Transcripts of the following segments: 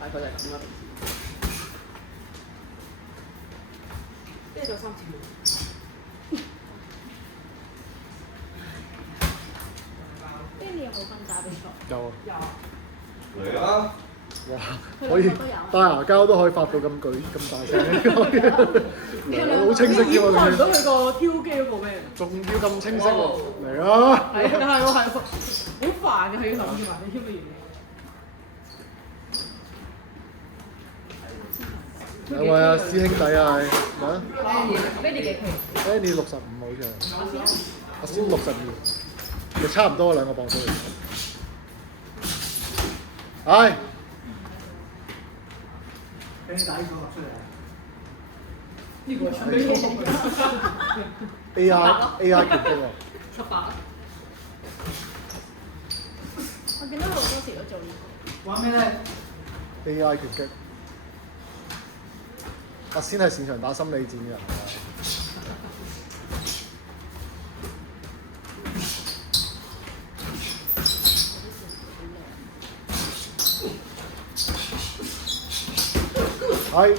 大概就係咁啦。即係做3次。Benny 有冇分打比賽？有啊。有。嚟啦！哇！可以戴牙膠都可以發到咁大聲，好清晰嘅喎。見唔到佢個挑機嗰個咩？仲要咁清晰喎！嚟啊！係喎，好煩嘅，係要諗住埋你挑嘅嘢。兩位啊，師兄弟啊，係咪啊 Benny 幾期？Benny 65好似係，阿先62，其實差唔多兩個磅數嚟。係。俾你打呢個落出嚟。呢個係出咩 AI 拳擊喎。18。我見到好多時都做呢玩咩咧 AI 拳擊。阿先係擅長打心理戰嘅人。係。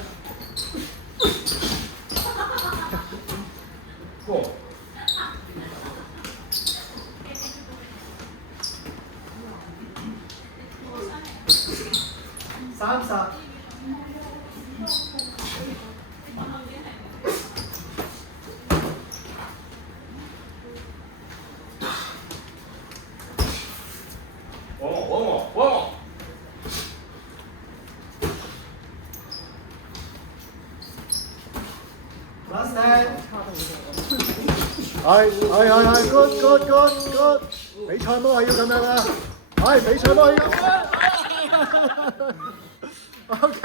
30。Last time。係 good。比賽波係要咁樣啦，係比賽波係要咁樣。OK。